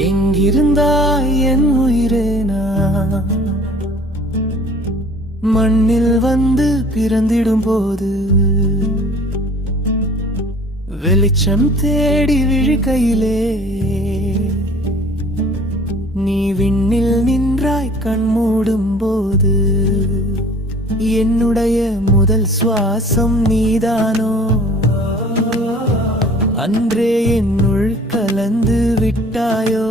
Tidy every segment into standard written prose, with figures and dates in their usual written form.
எங்கிருந்தாய் என் உயிரே நான் மண்ணில் வந்து பிறந்திடும் போது வெளிச்சம் தேடி விழிக்கையிலே நீ விண்ணில் நின்றாய் கண் மூடும் போது என்னுடைய முதல் சுவாசம் நீதானோ அன்றே என்னுள் கலந்து விட்டாயோ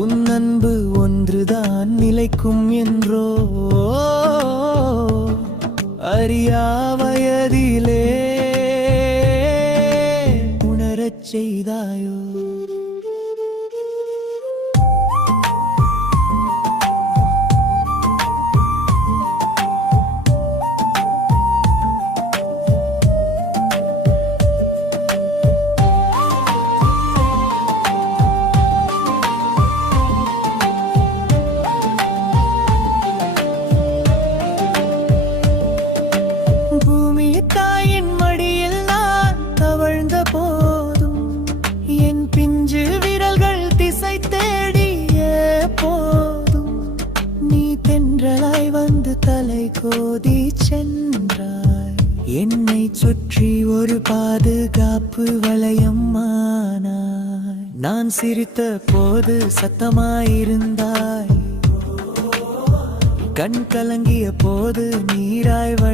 உன் அன்பு ஒன்றுதான் நிலைக்கும் என்றோ அறியா வயதிலே உணரச் செய்தாயோ தாயின் மடியில் நான் தவழ்ந்த போதும் என் பிஞ்சு விரல்கள் திசை தேடிய போதும் நீ தென்றலாய் வந்து தலை கோதி சென்றாய் என்னை சுற்றி ஒரு பாதுகாப்பு வளையம் ஆனாய் நான் சிரித்த போது சத்தமாயிருந்தாய் கண் கலங்கிய போது நீராய்